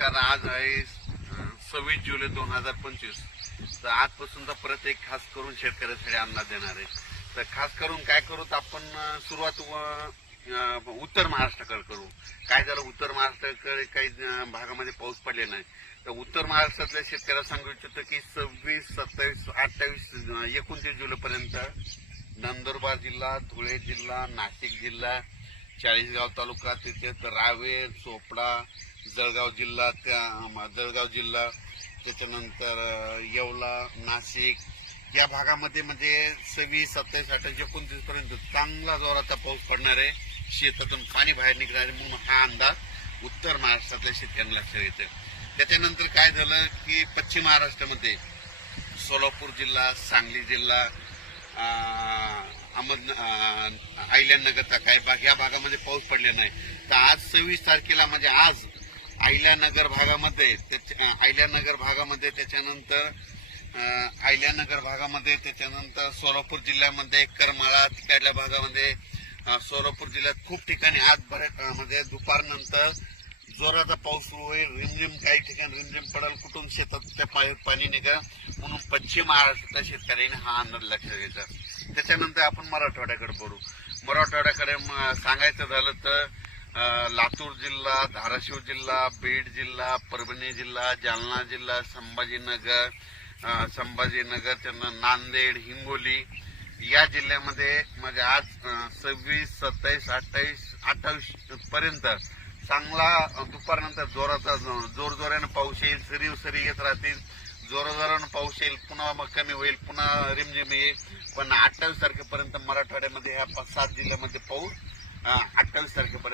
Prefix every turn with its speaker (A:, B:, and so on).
A: नमस्कार आज आहे सव्वीस जुलै दोन हजार पंचवीस. तर आजपासूनचा परत एक खास करून शेतकऱ्यासाठी अन्न देणार आहे. तर खास करून काय करू तर आपण सुरुवात व- उत्तर महाराष्ट्राकडे करू. काय झालं उत्तर महाराष्ट्राकडे काही भागामध्ये पाऊस पडले नाही. तर उत्तर महाराष्ट्रातल्या शेतकऱ्याला सांगू इच्छितो की सव्वीस सत्तावीस अठ्ठावीस एकोणतीस जुलैपर्यंत नंदुरबार जिल्हा धुळे जिल्हा नाशिक जिल्हा चाळीसगाव तालुका तिथे तर रावेर चोपडा जळगाव जिल्हा त्या जळगाव जिल्हा त्याच्यानंतर येवला नाशिक या भागामध्ये म्हणजे सव्वीस सत्तावीस अठ्ठावीस एकोणतीस पर्यंत चांगला जोराचा पाऊस पडणार आहे शेतातून पाणी बाहेर निघणार आहे म्हणून हा अंदाज उत्तर महाराष्ट्रातल्या शेतकऱ्यांना लक्षात येते त्याच्यानंतर काय झालं की पश्चिम महाराष्ट्रामध्ये सोलापूर जिल्हा सांगली जिल्हा अहमद अहिल्यानगरचा काही भाग या भागामध्ये पाऊस पडले नाही. तर आज सव्वीस तारखेला म्हणजे आज अहिल्यानगर भागामध्ये आयल्यानगर अहिल्यानगर भागामध्ये त्याच्यानंतर आयल्यानगर अहिल्यानगर भागामध्ये त्याच्यानंतर सोलापूर जिल्ह्यामध्ये करमाळा तिकडल्या भागामध्ये सोलापूर जिल्ह्यात खूप ठिकाणी आज बऱ्याच म्हणजे दुपारनंतर जोराचा पाऊस सुरू होईल. रिमझिम काही ठिकाणी रिमझिम पडेल कुठून शेतात त्या पाणी पाणी निघा. म्हणून पश्चिम महाराष्ट्रातल्या शेतकऱ्यांनी हा अंदाज लक्षात घ्यायचा. त्याच्यानंतर आपण मराठवाड्याकडे बोलू मराठवाड्याकडे सांगायचं झालं तर लातूर जिल्हा धाराशिव जिल्हा बीड जिल्हा परभणी जिल्हा जालना जिल्हा संभाजीनगर संभाजीनगर त्यांना नांदेड हिंगोली या जिल्ह्यामध्ये म्हणजे आज सव्वीस सत्तावीस अठ्ठावीस अठ्ठावीस पर्यंत चांगला दुपारनंतर जोराचा जोरजोरानं पाऊस येईल सरीव सरी येत राहतील. जोराजोरानं पाऊस येईल पुन्हा मग कमी होईल पुन्हा रिमझिम येईल. पण अठ्ठावीस तारखेपर्यंत मराठवाड्यामध्ये ह्या पाच सात जिल्ह्यामध्ये पाऊस अठ्ठावीस तारखेपर्यंत